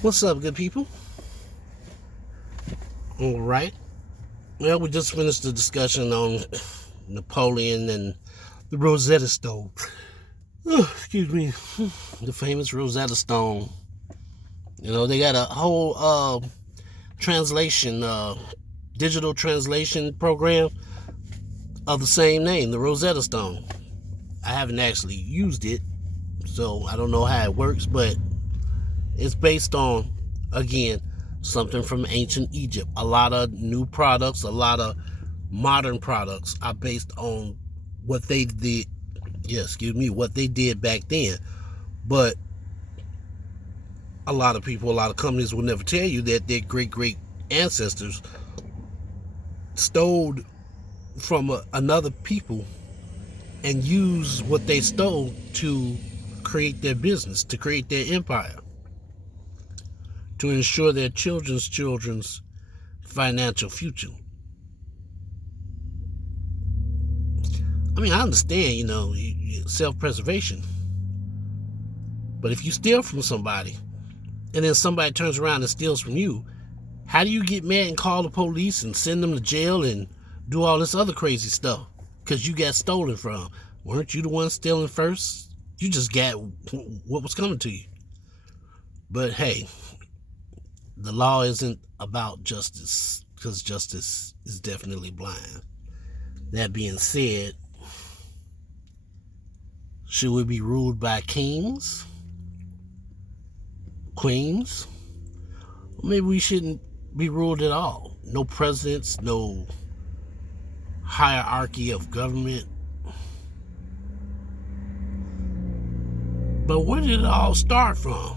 What's up, good people? All right. Well, we just finished the discussion on Napoleon and the Rosetta Stone. Oh, excuse me. The famous Rosetta Stone. They got a whole translation, digital translation program of the same name, the Rosetta Stone. I haven't actually used it, so I don't know how it works, but it's based on, again, something from ancient Egypt. A lot of new products, a lot of modern products are based on what they did. Yeah, excuse me, what they did back then. But a lot of people, a lot of companies will never tell you that their great ancestors stole from another people and used what they stole to create their business, to create their empire, to ensure their children's financial future. I mean, I understand, self-preservation. But if you steal from somebody and then somebody turns around and steals from you, how do you get mad and call the police and send them to jail and do all this other crazy stuff? Because you got stolen from. Weren't you the one stealing first? You just got what was coming to you. But hey, the law isn't about justice, because justice is definitely blind. That being said, should we be ruled by kings? Queens? Maybe we shouldn't be ruled at all. No presidents, no hierarchy of government. But where did it all start from?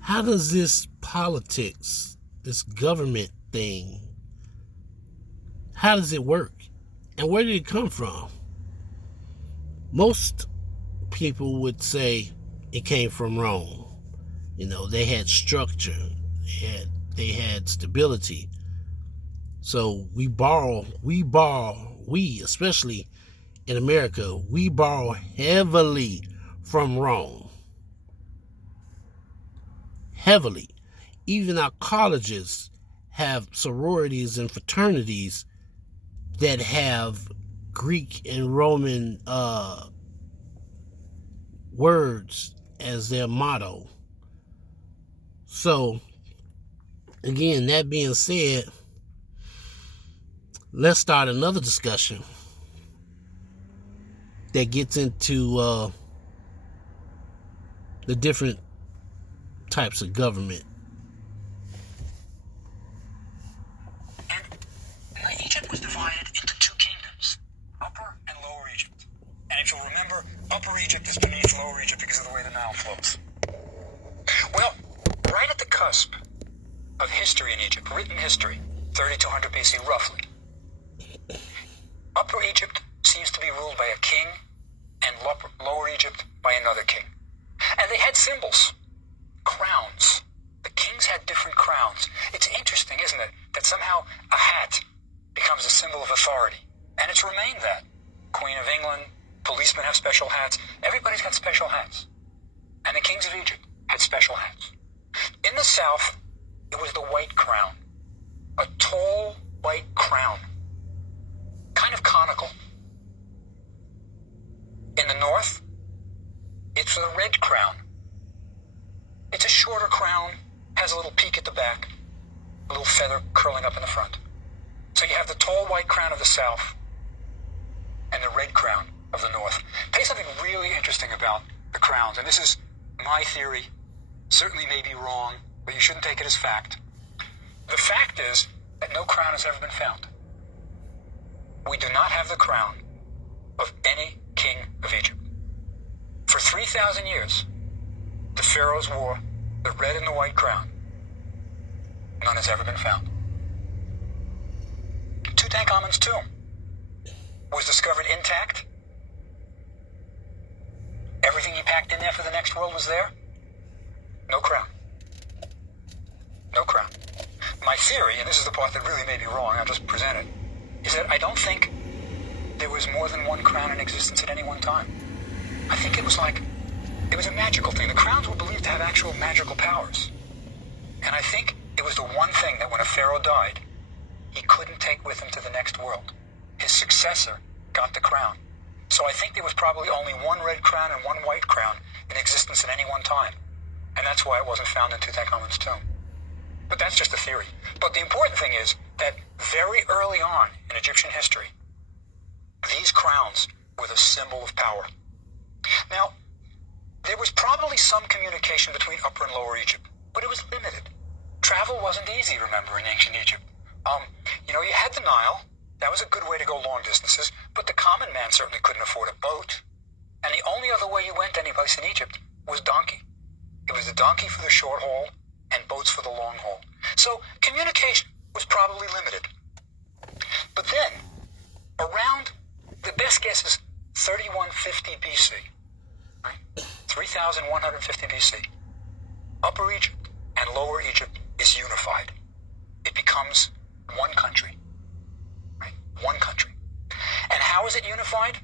How does this politics, this government thing, how does it work? And where did it come from? Most people would say it came from Rome. They had structure, they had stability. So we especially in America, we borrow heavily from Rome. Heavily. Even our colleges have sororities and fraternities that have Greek and Roman words as their motto. So, again, that being said, let's start another discussion that gets into the different types of government. And Egypt was divided into two kingdoms, Upper and Lower Egypt. And if you'll remember, Upper Egypt is beneath Lower Egypt because of the way the Nile flows. Well, right at the cusp of history in Egypt, written history, 3200 BC roughly, Upper Egypt seems to be ruled by a king and Lower Egypt by another king. And they had symbols, crowns. The kings had different crowns. It's interesting, isn't it, that somehow a hat becomes a symbol of authority. And it's remained that. Queen of England, policemen have special hats. Everybody's got special hats. And the kings of Egypt had special hats. In the south, it was the white crown. A tall white crown. Kind of conical. In the north, it's the red crown. It's a shorter crown, has a little peak at the back, a little feather curling up in the front. So you have the tall white crown of the south and the red crown of the north. Tell you something really interesting about the crowns, and this is my theory, certainly may be wrong, but you shouldn't take it as fact. The fact is that no crown has ever been found. We do not have the crown of any king of Egypt. For 3,000 years, the pharaohs wore the red and the white crown. None has ever been found. Tutankhamun's tomb was discovered intact. Everything he packed in there for the next world was there. No crown. No crown. My theory, and this is the part that really may be wrong, I'll just present it, is that I don't think there was more than one crown in existence at any one time. I think it was like It was a magical thing. The crowns were believed to have actual magical powers. And I think it was the one thing that when a pharaoh died, he couldn't take with him to the next world. His successor got the crown. So I think there was probably only one red crown and one white crown in existence at any one time. And that's why it wasn't found in Tutankhamun's tomb. But that's just a theory. But the important thing is that very early on in Egyptian history, these crowns were the symbol of power. Now, there was probably some communication between Upper and Lower Egypt, but it was limited. Travel wasn't easy, remember, in ancient Egypt. You had the Nile. That was a good way to go long distances, but the common man certainly couldn't afford a boat. And the only other way you went anyplace in Egypt was donkey. It was the donkey for the short haul and boats for the long haul. So communication was probably limited. But then, around, the best guess is 3150 BC, right? 3150 BC. Upper Egypt and Lower Egypt is unified. It becomes one country, right? One country. And how is it unified?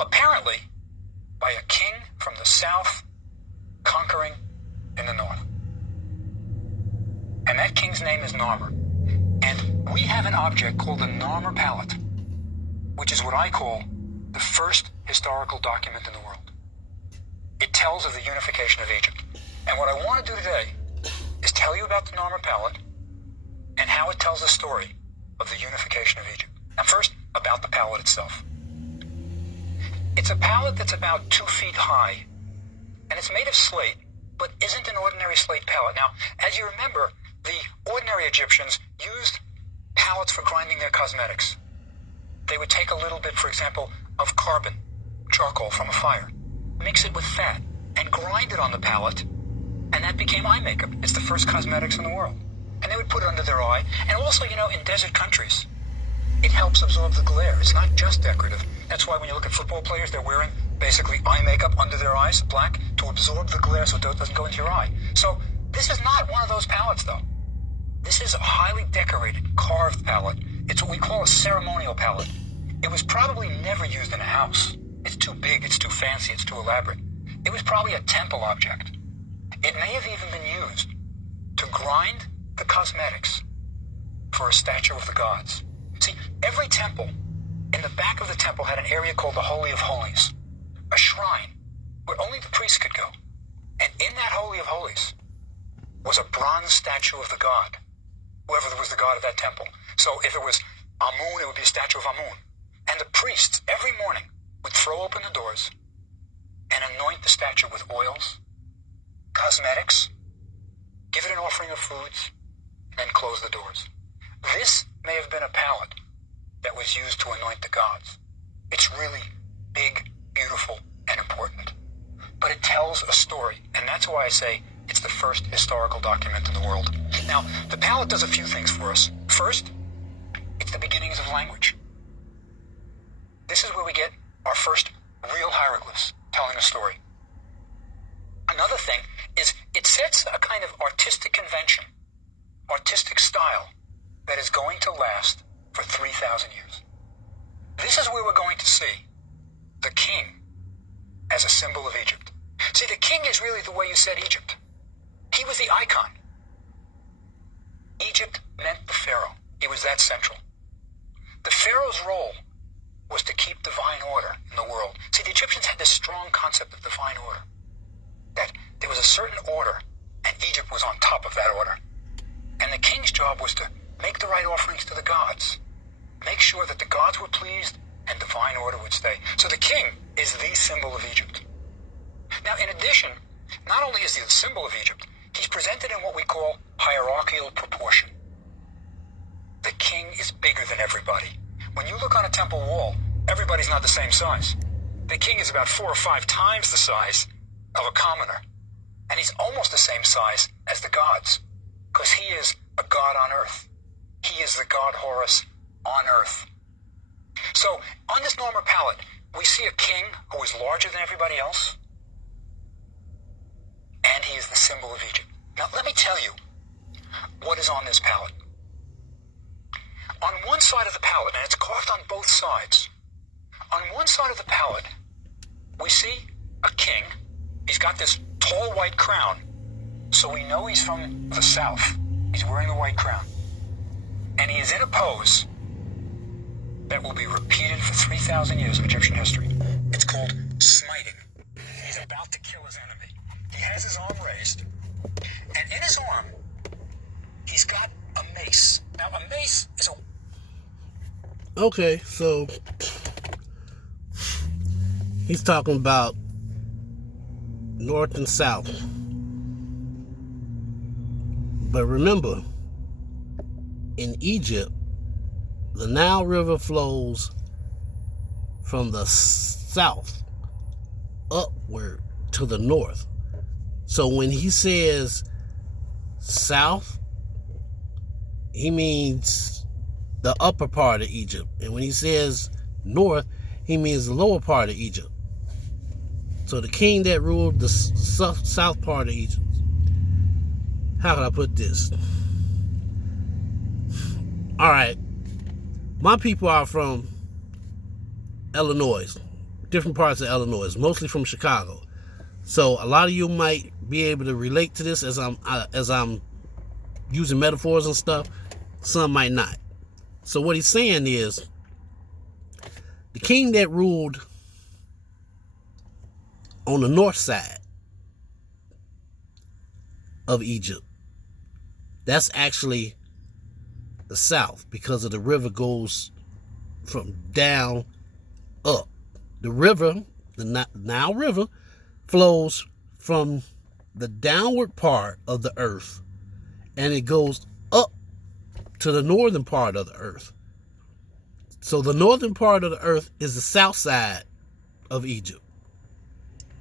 Apparently, by a king from the south conquering in the north. And that king's name is Narmer. And we have an object called the Narmer Palette, which is what I call the first historical document in the world. It tells of the unification of Egypt. And what I want to do today is tell you about the Narmer Palette and how it tells the story of the unification of Egypt. Now first, about the palette itself. It's a palette that's about 2 feet high, and it's made of slate, but isn't an ordinary slate palette. Now, as you remember, the ordinary Egyptians used palettes for grinding their cosmetics. They would take a little bit, for example, of carbon, charcoal from a fire, mix it with fat, and grind it on the palette, and that became eye makeup. It's the first cosmetics in the world. And they would put it under their eye. And also, in desert countries, it helps absorb the glare. It's not just decorative. That's why when you look at football players, they're wearing basically eye makeup under their eyes, black, to absorb the glare so it doesn't go into your eye. So this is not one of those palettes, though. This is a highly decorated, carved palette. It's what we call a ceremonial palette. It was probably never used in a house. It's too big, it's too fancy, it's too elaborate. It was probably a temple object. It may have even been used to grind the cosmetics for a statue of the gods. See, every temple, in the back of the temple had an area called the Holy of Holies, a shrine where only the priests could go. And in that Holy of Holies was a bronze statue of the god, whoever was the god of that temple. So if it was Amun, it would be a statue of Amun. And the priests, every morning, would throw open the doors and anoint the statue with oils, cosmetics, give it an offering of foods, and then close the doors. This may have been a palette that was used to anoint the gods. It's really big, beautiful, and important. But it tells a story, and that's why I say it's the first historical document in the world. Now, the palette does a few things for us. First, it's the beginnings of language. This is where we get our first real hieroglyphs telling a story. Another thing is it sets a kind of artistic convention, artistic style, that is going to last for 3,000 years. This is where we're going to see the king as a symbol of Egypt. See, the king is really the way you said Egypt. He was the icon. Egypt meant the pharaoh. He was that central. The pharaoh's role was to keep divine order in the world. See, the Egyptians had this strong concept of divine order, that there was a certain order, and Egypt was on top of that order. And the king's job was to make the right offerings to the gods, make sure that the gods were pleased, and divine order would stay. So the king is the symbol of Egypt. Now, in addition, not only is he the symbol of Egypt, he's presented in what we call hierarchical proportion. The king is bigger than everybody. When you look on a temple wall, everybody's not the same size. The king is about 4 or 5 times the size of a commoner. And he's almost the same size as the gods, because he is a god on earth. He is the god Horus on earth. So, on this Narmer palette, we see a king who is larger than everybody else, and he is the symbol of Egypt. Now, let me tell you what is on this palette. On one side of the palette, and it's carved on both sides, on one side of the palette, we see a king He's got this tall white crown, so we know he's from the south. He's wearing the white crown. And he is in a pose that will be repeated for 3,000 years of Egyptian history. It's called smiting. He's about to kill his enemy. He has his arm raised, and in his arm, he's got a mace. Now, a mace is a... Okay, so he's talking about north and south. But remember, in Egypt, the Nile River flows from the south upward to the north. So when he says south, he means the upper part of Egypt. And when he says north, he means the lower part of Egypt. So the king that ruled the south part of Egypt. How can I put this? All right. My people are from Illinois, different parts of Illinois, mostly from Chicago. So a lot of you might be able to relate to this as I'm using metaphors and stuff. Some might not. So what he's saying is, the king that ruled on the north side of Egypt, that's actually the south, because of the river goes from down up. The river, the Nile River, flows from the downward part of the earth, and it goes up to the northern part of the earth. So the northern part of the earth is the south side of Egypt,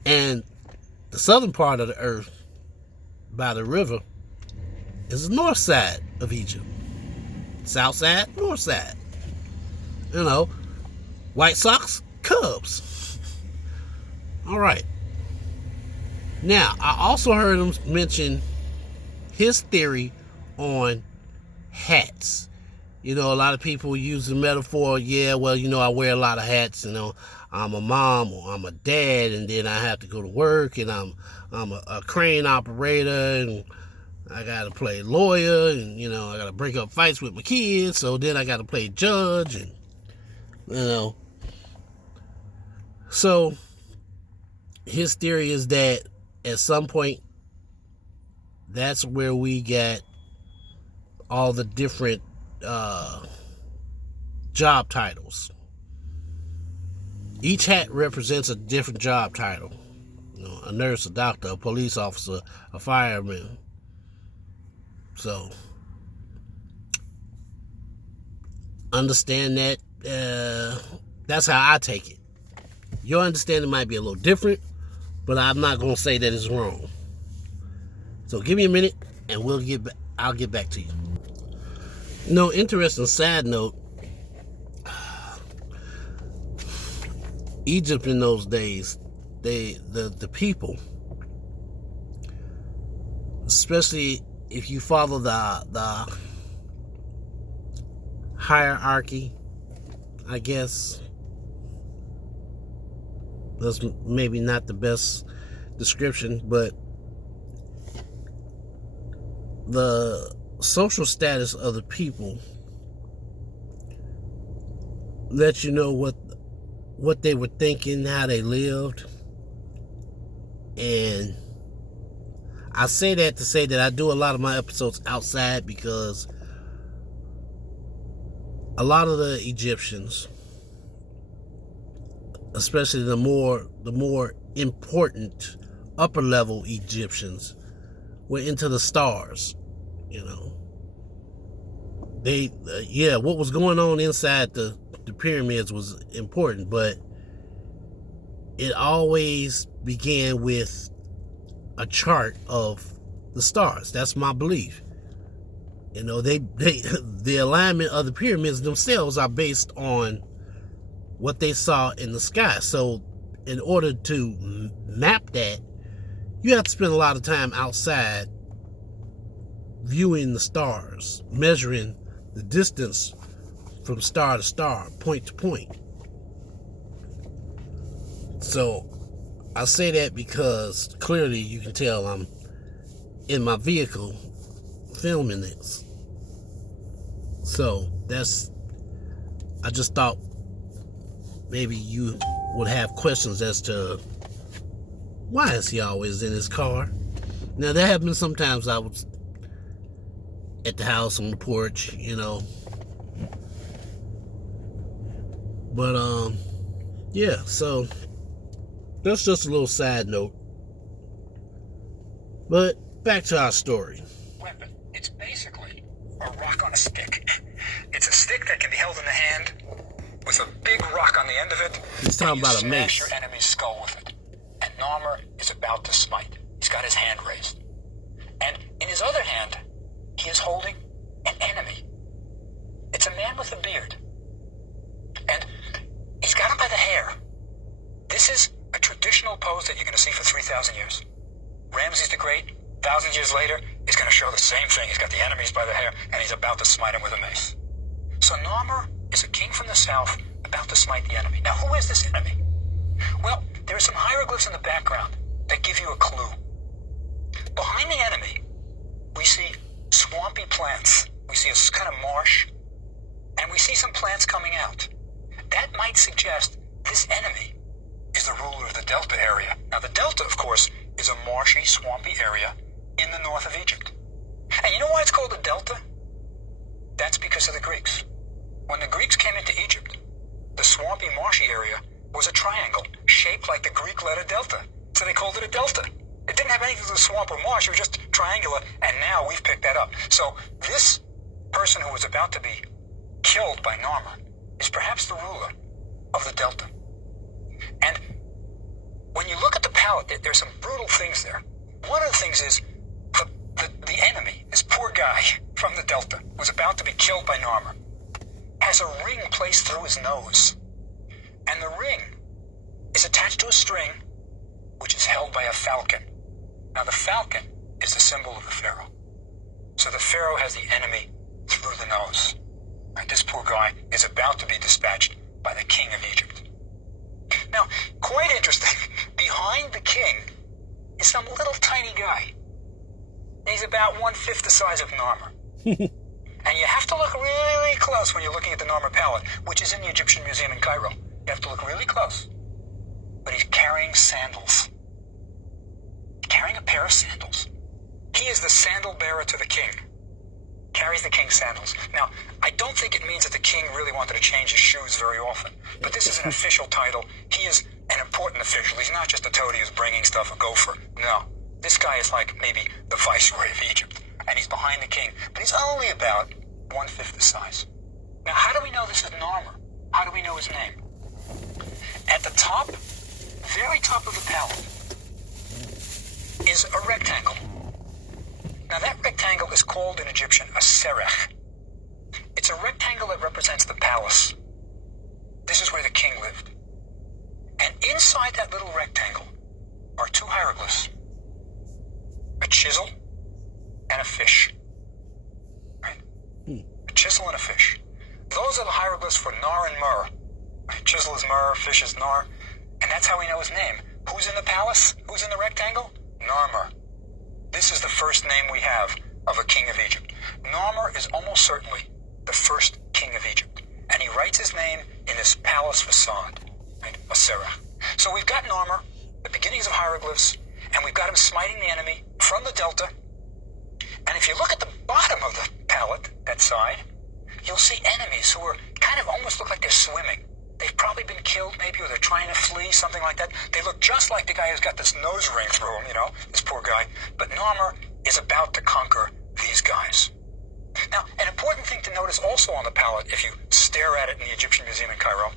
and the southern part of the earth by the river is the north side of Egypt. South side, north side. You know, White Sox, Cubs. All right. Now, I also heard him mention his theory on hats. You know, a lot of people use the metaphor, yeah, well, you know, I wear a lot of hats. You know, I'm a mom or I'm a dad, and then I have to go to work, and I'm a crane operator, and I gotta play lawyer, and you know, I gotta break up fights with my kids, so then I gotta play judge, and you know. So his theory is that at some point, that's where we get all the different job titles. Each hat represents a different job title. You know, a nurse, a doctor, a police officer, a fireman. So, understand that. That's how I take it. Your understanding might be a little different, but I'm not going to say that it's wrong. So give me a minute, and I'll get back to you. No, interesting side note. Egypt in those days, the people, especially if you follow the hierarchy, I guess that's maybe not the best description, but the social status of the people let you know what they were thinking, how they lived. And I say that to say that I do a lot of my episodes outside, because a lot of the Egyptians, especially the more important upper level Egyptians, were into the stars. You know, they what was going on inside the pyramids was important, but it always began with a chart of the stars. That's my belief. You know, the alignment of the pyramids themselves are based on what they saw in the sky. So in order to map that, you have to spend a lot of time outside viewing the stars, measuring the distance from star to star, point to point. So I say that because clearly you can tell I'm in my vehicle filming this. So I just thought maybe you would have questions as to why is he always in his car. Now there have been sometimes I was at the house on the porch, you know. But yeah, so that's just a little side note. But back to our story. Weapon. It's basically a rock on a stick. It's a stick that can be held in the hand with a big rock on the end of it. He's talking about a mace. Smash your enemy's skull with it. And Narmer is about to smite. He's got his hand raised. And in his other hand, he is holding an enemy. It's a man with a beard. And he's got him by the hair. This is a traditional pose that you're going to see for 3,000 years. Ramses the Great, 1,000 years later, is going to show the same thing. He's got the enemies by the hair, and he's about to smite him with a mace. So Narmer is a king from the south about to smite the enemy. Now, who is this enemy? Well, there are some hieroglyphs in the background that give you a clue. Behind the enemy, we see swampy plants. We see a kind of marsh, and we see some plants coming out. That might suggest this enemy is the ruler of the Delta area. Now, the Delta, of course, is a marshy, swampy area in the north of Egypt. And you know why it's called the Delta? That's because of the Greeks. When the Greeks came into Egypt, the swampy, marshy area was a triangle shaped like the Greek letter delta. So they called it a delta. It didn't have anything to do with swamp or marsh. It was just triangular, and now we've picked that up. So this person who was about to be killed by Narmer is perhaps the ruler of the Delta. And when you look at the palette, there's some brutal things there. One of the things is the enemy, this poor guy from the Delta, was about to be killed by Narmer, has a ring placed through his nose. And the ring is attached to a string which is held by a falcon. Now the falcon is the symbol of the pharaoh. So the pharaoh has the enemy through the nose. Right, this poor guy is about to be dispatched by the king of Egypt. Now, quite interesting, behind the king is some little tiny guy. He's about 1/5 the size of Narmer. And you have to look really close when you're looking at the Narmer palette, which is in the Egyptian Museum in Cairo. You have to look really close. But he's carrying sandals. Carrying a pair of sandals. He is the sandal bearer to the king. Carries the king's sandals. Now, I don't think it means that the king really wanted to change his shoes very often. But this is an official title. He is an important official. He's not just a toady who's bringing stuff, a gopher. No. This guy is like maybe the viceroy of Egypt. And he's behind the king. But he's only about 1/5 the size. Now, how do we know this is Narmer? How do we know his name? At the top, very top of the palette, is a rectangle. Now, that rectangle is called in Egyptian a serech. It's a rectangle that represents the palace. This is where the king lived. And inside that little rectangle are two hieroglyphs. A chisel and a fish. Right? A chisel and a fish. Those are the hieroglyphs for Nar and Mur. Chisel is Mur, fish is Nar. And that's how we know his name. Who's in the palace? Who's in the rectangle? Narmer. This is the first name we have of a king of Egypt. Narmer is almost certainly the first king of Egypt. And he writes his name in this palace facade. Right? A serach. So we've got Narmer, the beginnings of hieroglyphs, and we've got him smiting the enemy from the Delta. And if you look at the bottom of the palette, that side, you'll see enemies who are kind of almost look like they're swimming. They've probably been killed, maybe, or they're trying to flee, something like that. They look just like the guy who's got this nose ring through him, you know, this poor guy. But Narmer is about to conquer these guys. Now, an important thing to notice also on the palette, if you stare at it in the Egyptian Museum in Cairo,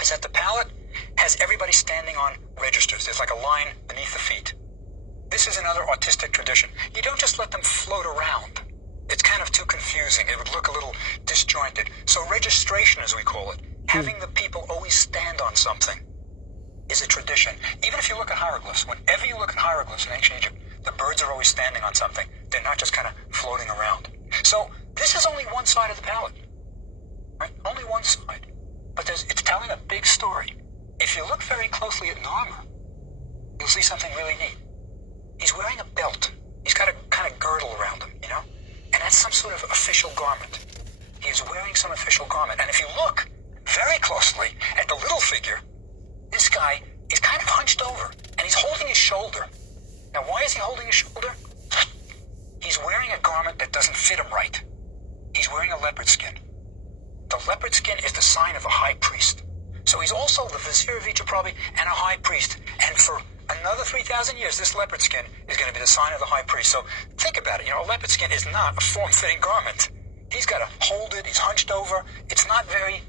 is that the palette has everybody standing on registers. There's like a line beneath the feet. This is another autistic tradition. You don't just let them float around. It's kind of too confusing. It would look a little disjointed. So registration, as we call it, having the people always stand on something, is a tradition. Even if you look at hieroglyphs, whenever you look at hieroglyphs in ancient Egypt, the birds are always standing on something. They're not just kind of floating around. So this is only one side of the palette, right? Only one side. But it's telling a big story. If you look very closely at Narmer, you'll see something really neat. He's wearing a belt. He's got a kind of girdle around him, you know? And that's some sort of official garment. He is wearing some official garment. And if you look very closely at the little figure, this guy is kind of hunched over, and he's holding his shoulder. Now, why is he holding his shoulder? He's wearing a garment that doesn't fit him right. He's wearing a leopard skin. The leopard skin is the sign of a high priest. So he's also the vizier of Egypt probably, and a high priest. And for another 3,000 years, this leopard skin is going to be the sign of the high priest. So think about it. You know, a leopard skin is not a form-fitting garment. He's got to hold it. He's hunched over. It's not very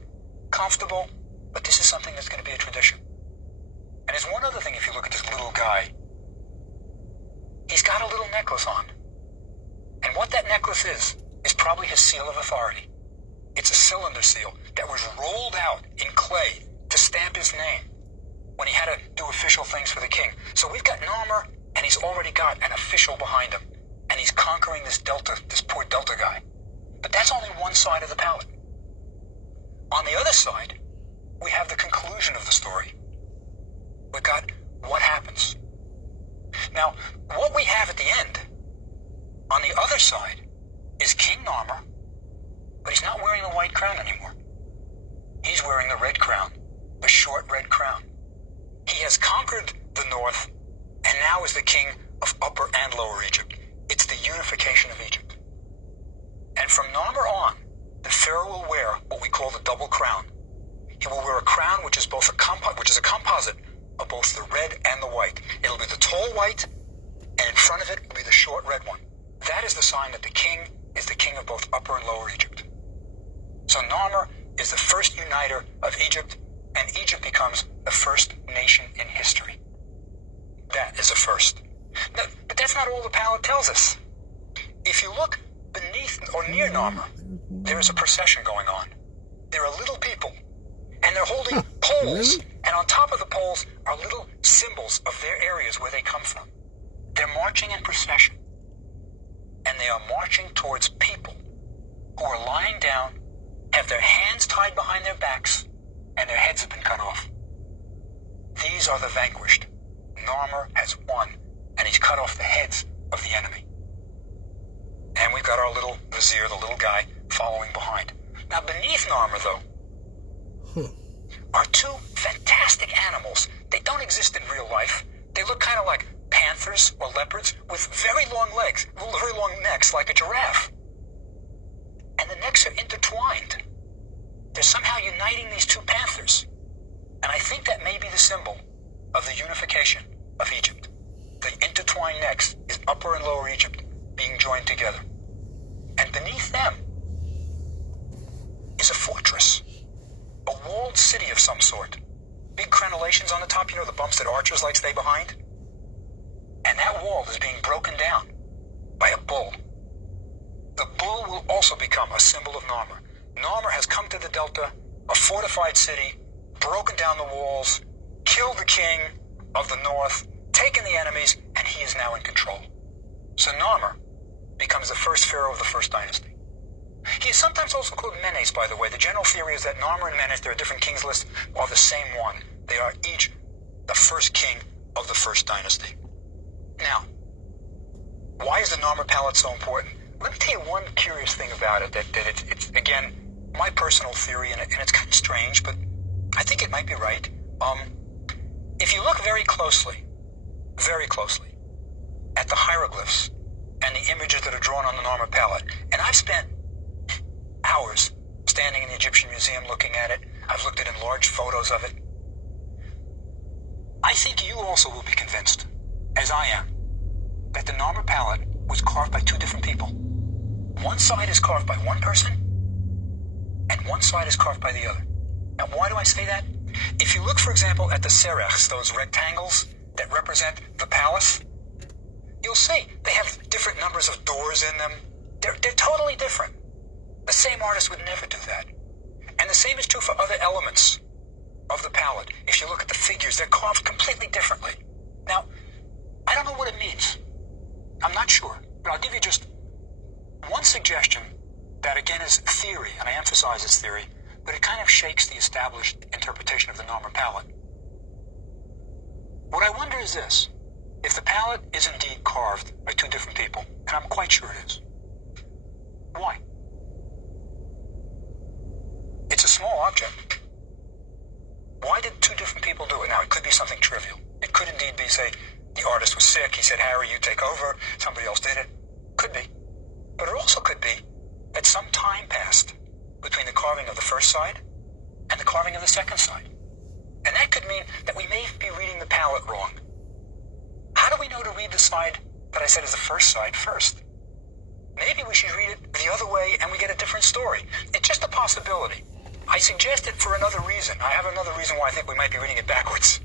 comfortable, but this is something that's going to be a tradition. And there's one other thing if you look at this little guy. He's got a little necklace on. And what that necklace is probably his seal of authority. It's a cylinder seal that was rolled out in clay to stamp his name when he had to do official things for the king. So we've got Narmer, and he's already got an official behind him. And he's conquering this poor Delta guy. But that's only one side of the palette. On the other side, we have the conclusion of the story. We've got what happens. Now, what we have at the end, on the other side, is King Narmer, but he's not wearing the white crown anymore. He's wearing the red crown, the short red crown. He has conquered the north, and now is the king of Upper and Lower Egypt. It's the unification of Egypt. And from Narmer on, the pharaoh will wear what we call the double crown. He will wear a crown which is a composite of both the red and the white. It'll be the tall white, and in front of it will be the short red one. That is the sign that the king is the king of both Upper and Lower Egypt. So Narmer is the first uniter of Egypt, and Egypt becomes the first nation in history. That is a first. Now, but that's not all the palette tells us. If you look beneath or near Narmer, there is a procession going on. There are little people, and they're holding poles, Really? and on top of the poles are little symbols of their areas where they come from. They're marching in procession, and they are marching towards people who are lying down, have their hands tied behind their backs, and their heads have been cut off. These are the vanquished. Narmer has won, and he's cut off the heads of the enemy. And we've got our little vizier, the little guy, following behind. Now, beneath Narmer, though, are two fantastic animals. They don't exist in real life. They look kind of like panthers or leopards with very long legs, very long necks like a giraffe. And the necks are intertwined. They're somehow uniting these two panthers. And I think that may be the symbol of the unification of Egypt. The intertwined necks is Upper and Lower Egypt being joined together. And beneath them is a fortress, a walled city of some sort. Big crenellations on the top, you know, the bumps that archers like stay behind? And that wall is being broken down by a bull. The bull will also become a symbol of Narmer. Narmer has come to the Delta, a fortified city, broken down the walls, killed the king of the north, taken the enemies, and he is now in control. So Narmer becomes the first pharaoh of the first dynasty. He is sometimes also called Menes, by the way. The general theory is that Narmer and Menes, there are different kings lists, are the same one. They are each the first king of the first dynasty. Now, why is the Narmer palette so important? Let me tell you one curious thing about it, that it's again, my personal theory, and it's kind of strange, but I think it might be right. If you look very closely at the hieroglyphs and the images that are drawn on the Narmer palette, and I've spent hours standing in the Egyptian Museum looking at it. I've looked at enlarged photos of it. I think you also will be convinced, as I am, that the Narmer palette was carved by two different people. One side is carved by one person, and one side is carved by the other. Now, why do I say that? If you look, for example, at the serechs, those rectangles that represent the palace, you'll see they have different numbers of doors in them. They're totally different. The same artist would never do that. And the same is true for other elements of the palette. If you look at the figures, they're carved completely differently. Now, I don't know what it means. I'm not sure, but I'll give you just one suggestion that, again, is theory, and I emphasize it's theory, but it kind of shakes the established interpretation of the Narmer palette. What I wonder is this. If the pallet is indeed carved by two different people, and I'm quite sure it is, why? It's a small object. Why did two different people do it? Now, it could be something trivial. It could indeed be, say, the artist was sick. He said, Harry, you take over. Somebody else did it. Could be. But it also could be that some time passed between the carving of the first side and the carving of the second side. And that could mean that we may be reading the palette wrong. How do we know to read the side that I said is the first side first? Maybe we should read it the other way and we get a different story. It's just a possibility. I suggest it for another reason. I have another reason why I think we might be reading it backwards.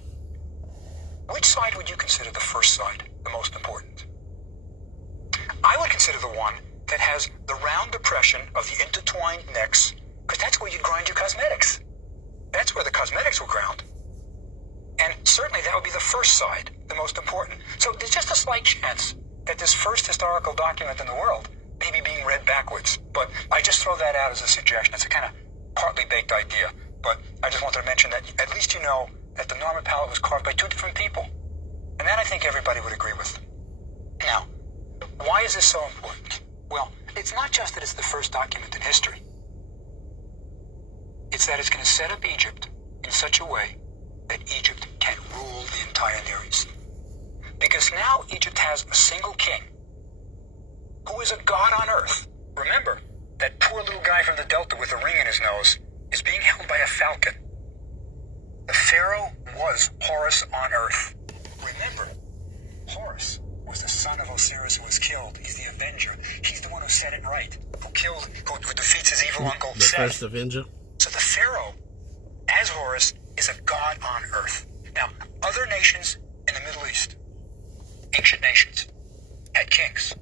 Which side would you consider the first side, the most important? I would consider the one that has the round depression of the intertwined necks, because that's where you'd grind your cosmetics. That's where the cosmetics were ground. And certainly that would be the first side, the most important. So there's just a slight chance that this first historical document in the world may be being read backwards. But I just throw that out as a suggestion. It's a kind of partly baked idea. But I just wanted to mention that at least you know that the Norman palette was carved by two different people. And that I think everybody would agree with. Now, why is this so important? Well, it's not just that it's the first document in history. It's that it's going to set up Egypt in such a way that Egypt can rule the entire Near East. Because now Egypt has a single king who is a god on earth. Remember, that poor little guy from the Delta with a ring in his nose is being held by a falcon. The pharaoh was Horus on earth. Remember, Horus was the son of Osiris who was killed. He's the Avenger. He's the one who set it right, who defeats his evil uncle The Seth. first Avenger. So the pharaoh, as Horus, is a god on earth. Now, other nations in the Middle East, ancient nations, had kings.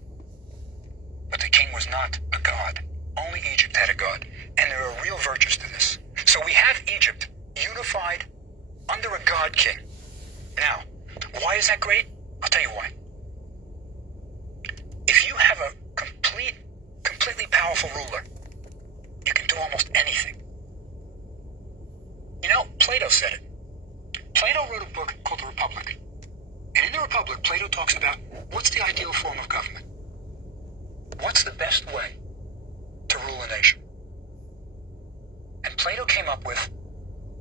But the king was not a god. Only Egypt had a god. And there are real virtues to this. So we have Egypt unified under a god king. Now, why is that great? I'll tell you why. If you have a completely powerful ruler, you can do almost anything. You know, Plato said it. Plato wrote a book called The Republic. And in The Republic, Plato talks about what's the ideal form of government? What's the best way to rule a nation? And Plato came up with,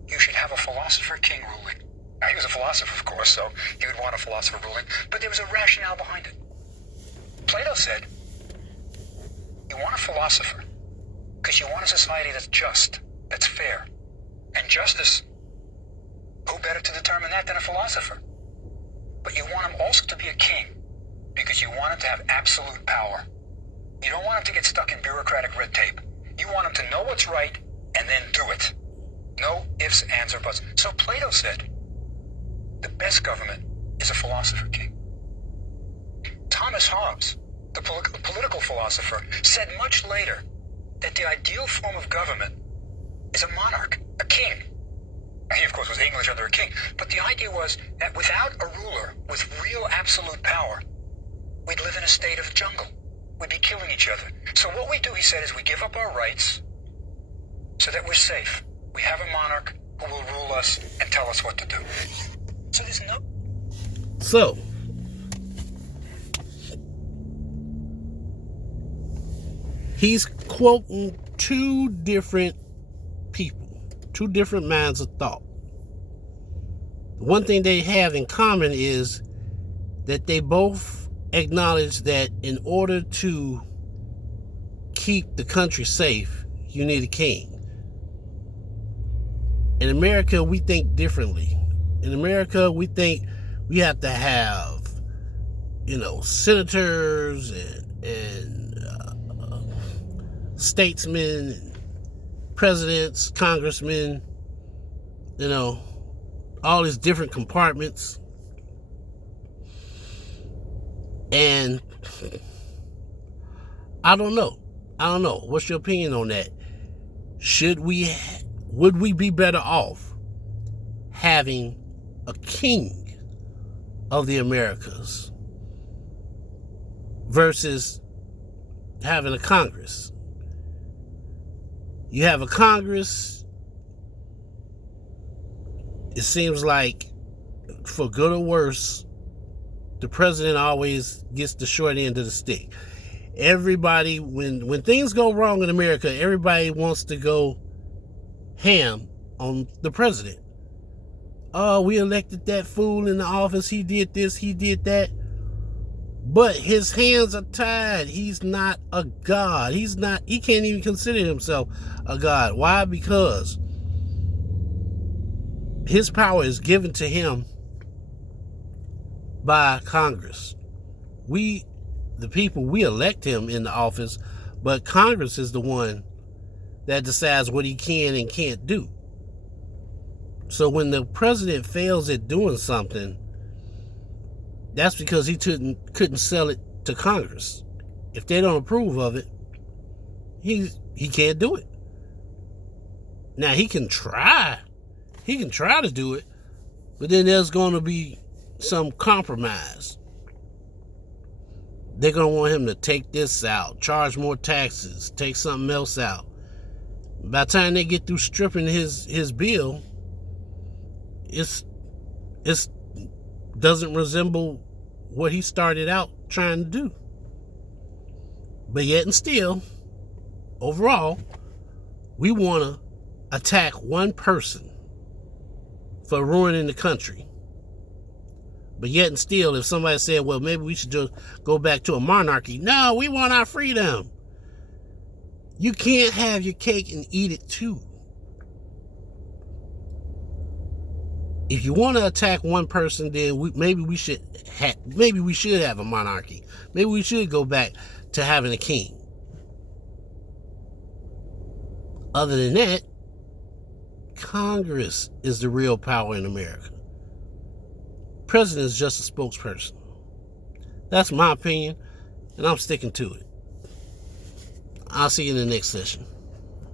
you should have a philosopher king ruling. Now, he was a philosopher, of course, so he would want a philosopher ruling, but there was a rationale behind it. Plato said, you want a philosopher because you want a society that's just, that's fair. And justice, who better to determine that than a philosopher? But you want him also to be a king because you want him to have absolute power. You don't want him to get stuck in bureaucratic red tape. You want him to know what's right and then do it. No ifs, ands, or buts. So Plato said, the best government is a philosopher king. Thomas Hobbes, the political philosopher, said much later that the ideal form of government is a monarch, a king. He, of course, was English under a king. But the idea was that without a ruler with real absolute power, we'd live in a state of jungle. We'd be killing each other. So what we do, he said, is we give up our rights so that we're safe. We have a monarch who will rule us and tell us what to do. So there's no... So, he's quoting two different people, two different minds of thought. One thing they have in common is that they both acknowledge that in order to keep the country safe, you need a king. In America, we think differently. In America, we think we have to have, senators and statesmen, and presidents, congressmen, all these different compartments. And I don't know. What's your opinion on that? Would we be better off having a king of the Americas versus having a Congress? You have a Congress, it seems like for good or worse, the president always gets the short end of the stick. Everybody, when things go wrong in America, everybody wants to go ham on the president. Oh, we elected that fool in the office. He did this, he did that. But his hands are tied. He's not a god. He can't even consider himself a god. Why? Because his power is given to him by Congress. We, the people, we elect him in the office, but Congress is the one that decides what he can and can't do. So when the president fails at doing something, that's because he couldn't sell it to Congress. If they don't approve of it, he can't do it. Now he can try to do it, but then there's going to be some compromise. They're going to want him to take this out, charge more taxes, take something else out. By the time they get through stripping his bill, it's doesn't resemble what he started out trying to do. But yet and still, overall, we want to attack one person for ruining the country. But yet and still, if somebody said, well, maybe we should just go back to a monarchy. No, we want our freedom. You can't have your cake and eat it too. If you want to attack one person, then maybe we should have a monarchy. Maybe we should go back to having a king. Other than that, Congress is the real power in America. President is just a spokesperson. That's my opinion, and I'm sticking to it. I'll see you in the next session.